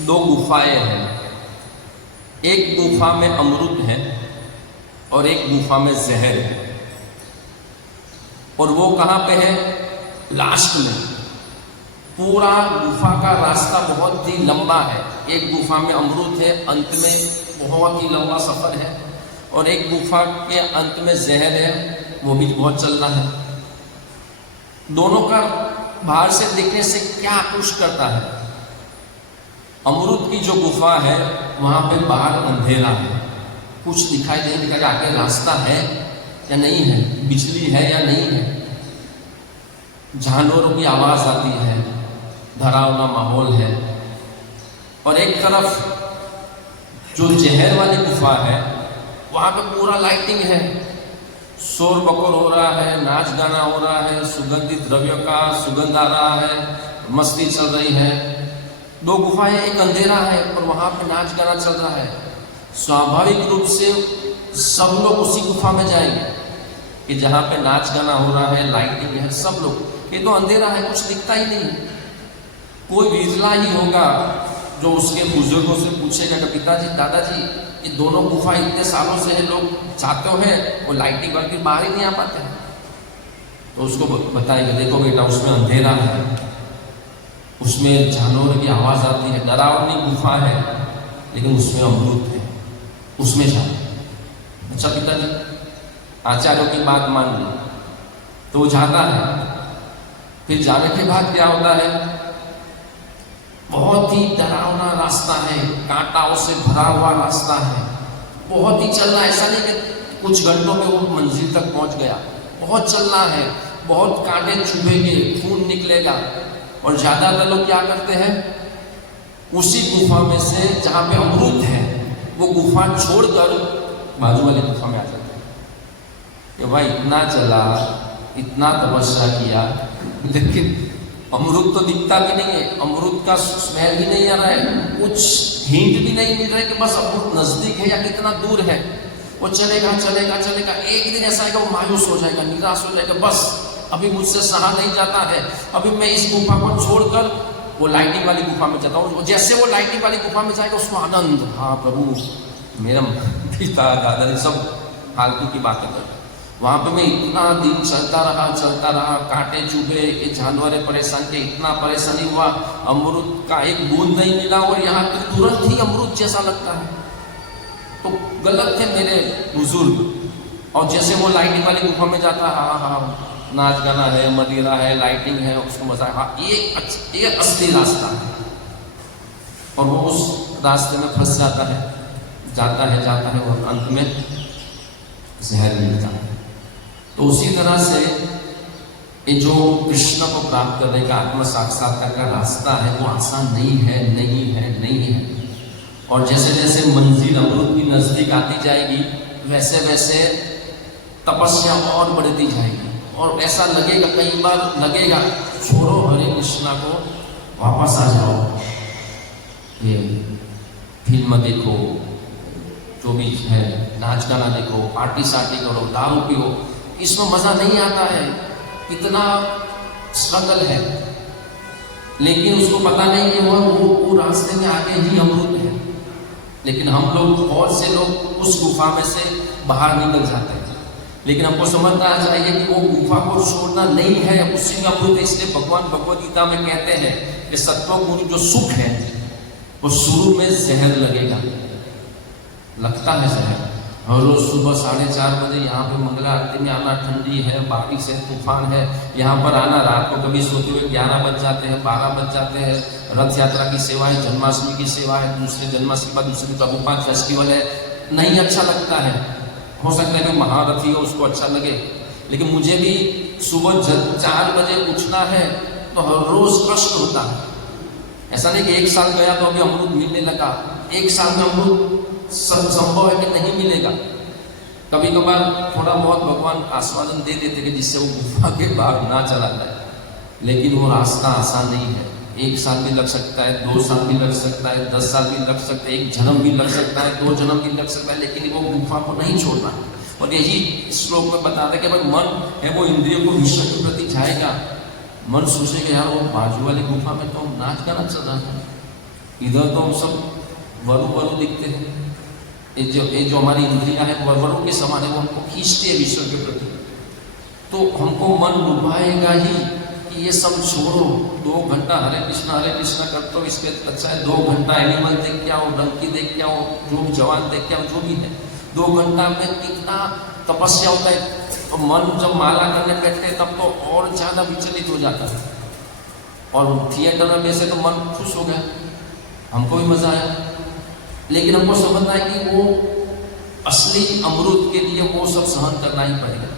दो गुफाएं हैं। एक गुफा में अमृत है और एक गुफा में जहर है। और वो कहाँ पे है? लास्ट में। पूरा गुफा का रास्ता बहुत ही लंबा है। एक गुफा में अमृत है, अंत में बहुत ही लंबा सफर है, और एक गुफा के अंत में जहर है, वो भी बहुत चलना है। दोनों का बाहर से देखने से क्या आकृष्ट करता है? अमृत की जो गुफा है वहां पे बाहर अंधेरा है, कुछ दिखाई नहीं दिखा, आगे रास्ता है या नहीं है, बिजली है या नहीं है, जानवरों की आवाज आती है, डरावना माहौल है। और एक तरफ जो जहर वाली गुफा है वहां पे पूरा लाइटिंग है, शोर बकोर हो रहा है, नाच गाना हो रहा है, सुगंधित द्रव्यों का सुगंध आ रहा है, मस्ती चल रही है। दो गुफाएं, एक अंधेरा है और वहां पे नाच गाना चल रहा है। स्वाभाविक रूप से सब लोग उसी गुफा में जाएंगे कि जहां पे नाच गाना हो रहा है, लाइटिंग है, सब लोग। ये तो अंधेरा है, कुछ दिखता ही नहीं। कोई विरला ही होगा जो उसके बुजुर्गों से पूछेगा कि पिताजी, दादाजी, ये दोनों गुफा इतने सालों से है, लोग चाहते हैं वो लाइटिंग करके बाहर ही नहीं आ पाते हैं। तो उसको बताएगा, देखो बेटा, उसमें अंधेरा है, उसमें जानवरों की आवाज आती है, डरावनी गुफा है, लेकिन उसमें अमृत है, उसमें जाओ। अच्छा पिताजी, आचार्यों की बात मान ली तो वो जाता है। फिर जाने के बाद क्या होता है? बहुत ही डरावना रास्ता है, कांटाओं से भरा हुआ रास्ता है, बहुत ही चलना। ऐसा नहीं कि कुछ घंटों में वो मंजिल तक पहुंच गया, बहुत चलना है, बहुत कांटे चुभेंगे, खून निकलेगा। और ज्यादातर लोग क्या करते हैं? उसी गुफा में से जहां पे अमृत है वो गुफा छोड़कर बाजू वाली गुफा में आ जाते हैं कि भाई इतना चला, इतना तपस्या किया, लेकिन अमृत तो दिखता भी नहीं है, अमृत का स्मेल भी नहीं आ रहा है, कुछ हिंट भी नहीं मिल रहा है कि बस अमृत नजदीक है या कितना दूर है। वो चलेगा चलेगा चलेगा, एक दिन ऐसा है कि वो मायूस हो जाएगा, निराश हो जाएगा, बस अभी मुझसे सहा नहीं जाता है, अभी मैं इस गुफा को छोड़कर वो लाइटिंग वाली गुफा में जाता हूँ। जैसे वो लाइटिंग वाली गुफा में जाएगा उसको आनंद, हाँ प्रभु, मेरा पिता दादाजी सब फालतू की बातें कर। वहां पे मैं इतना दिन चलता रहा, कांटे चुभे, ये जानवर परेशान के, इतना परेशानी हुआ, अमृत का एक बूंद नहीं मिला, और यहाँ पे तुरंत ही अमृत जैसा लगता है। तो गलत थे मेरे बुजुर्ग। और जैसे वो लाइटिंग वाली गुफा में जाता, हाँ, नाच गाना है, मदिरा है, लाइटिंग है, उसको मजा है, हाँ, ये असली रास्ता है। और वो उस रास्ते में फंस जाता है, जाता है और अंत में जहर मिलता है। तो उसी तरह से ये जो कृष्ण को प्राप्त करने का आत्म साक्षात्कार का रास्ता है वो आसान नहीं है। और जैसे जैसे मंजिल अमृत की नजदीक आती जाएगी वैसे वैसे तपस्या और बढ़ती जाएगी, और ऐसा लगेगा, कई बार लगेगा, छोड़ो हरे कृष्णा को, वापस आ जाओ, ये फिल्म देखो, जो भी है, नाच गाना देखो, पार्टी सार्टी करो, दारू पियो, इसमें मजा नहीं आता है, कितना स्ट्रगल है। लेकिन उसको पता नहीं कि वो रास्ते में आगे ही अमृत है। लेकिन हम लोग, बहुत से लोग उस गुफा में से बाहर निकल जाते हैं, लेकिन हमको समझना चाहिए कि वो गुफा को छोड़ना नहीं है, उसी में अमृत है। इसलिए भगवान भगवद गीता में कहते हैं कि सत्वगुण जो सुख है वो शुरू में जहर लगेगा, लगता है जहर। और रोज सुबह 4:30 बजे यहाँ पे मंगला आरती में आना, ठंडी है, बारिश है, तूफान है, यहाँ पर आना, रात को कभी सोते हुए 11 बज जाते हैं, 12 बज जाते हैं। रथ यात्रा की सेवा है, जन्माष्टमी की सेवा है, दूसरे जन्माष्टमी के बाद दूसरे प्रभुपाद फेस्टिवल है, नहीं अच्छा लगता है। हो सकता है कि महारथी हो उसको अच्छा लगे, लेकिन मुझे भी सुबह 4 बजे उठना है तो हर रोज कष्ट होता है। ऐसा नहीं कि 1 साल गया तो अभी अमृत मिलने लगा, 1 साल में अमृत संभव है कि नहीं मिलेगा। कभी कभार थोड़ा बहुत भगवान आस्वादन दे देते कि जिससे वो गुफा के बाहर ना चला जाए, लेकिन वो रास्ता आसान नहीं है। 1 साल भी लग सकता है, 2 साल भी लग सकता है, 10 साल भी लग सकता है, 1 जन्म भी लग सकता है, 2 जन्म भी लग सकता है, लेकिन वो गुफा को नहीं छोड़ना। और यही श्लोक में बताता है कि भाई मन है वो इंद्रियों को विषय के प्रति जाएगा, मन सोचेगा यार वो बाजू वाली गुफा में तो नाच गाना चल रहा है, इधर तो सब वरु वरु दिखते हैं, ये जो हमारी इंद्रियां हैं वरु के समान है, वो हमको खींचते हैं विश्व के प्रति। तो हमको मन डुबाएगा ही कि ये सब छोड़ो, 2 घंटा हरे कृष्णा करते हो, इसके अच्छा है 2 घंटा एनिमल देख के आओ, डंकी देख के आओ, जो जवान देख के आओ, जो भी है 2 घंटा में कितना तपस्या होता है। तो मन जब माला करने बैठते हैं तब तो और ज़्यादा विचलित हो जाता है, और थिएटर में वैसे तो मन खुश हो गया, हमको भी मजा आया, लेकिन हमको समझना है कि वो असली अमृत के लिए वो सब सहन करना ही पड़ेगा।